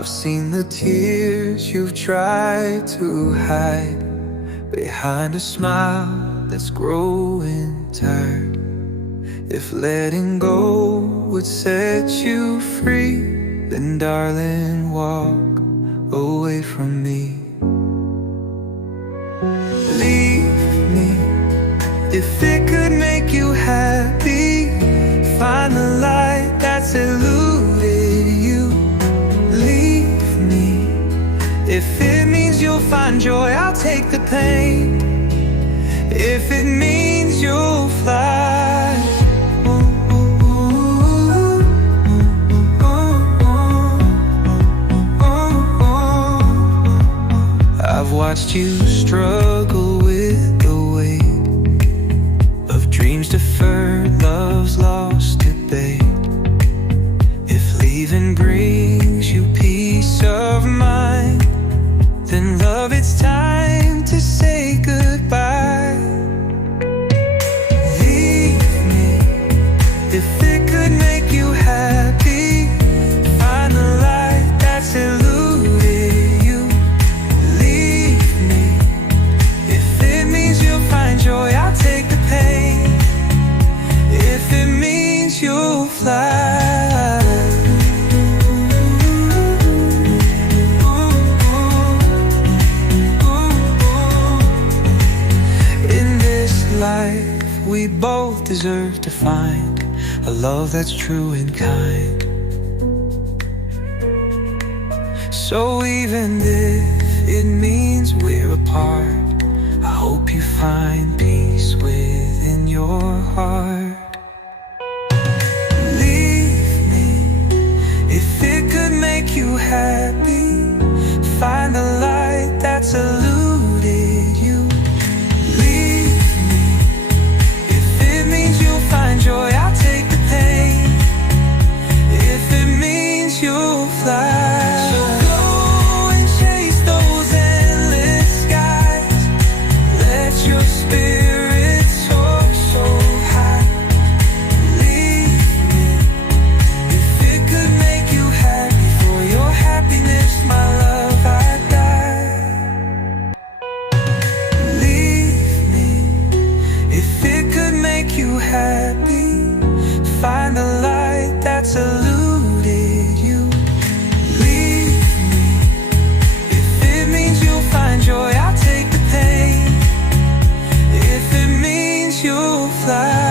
I've seen the tears you've tried to hide behind a smile that's growing tired. If letting go would set you free, then darling, walk away from me. Leave me if it could make you happy. Find the light that's eluded you. Leave me if it means you'll find joy, I'll take the pain. If it means you'll fly, I've watched you struggle with the weight of dreams deferred, love's lost debate. If leaving brings you peace of mind, then love, it's time to say goodbye. Leave me if it could make you happy. Find the light that's eluded you. Leave me if it means you'll find joy, I'll take the pain. If it means you'll fly. Life, we both deserve to find a love that's true and kind. So even if it means we're apart, I hope you find peace within your heart. Leave me if it could make you happy. Find the light that's eluded you. Find joy, I'll take the pain. If it means you'll fly, so go and chase those endless skies. Let your spirit soar so high. Leave me if it could make you happy. For your happiness, my love, I'd die. Leave me if it could make you happy. Find the light that's eluded you. Leave me if it means you'll find joy, I'll take the pain. If it means you'll fly.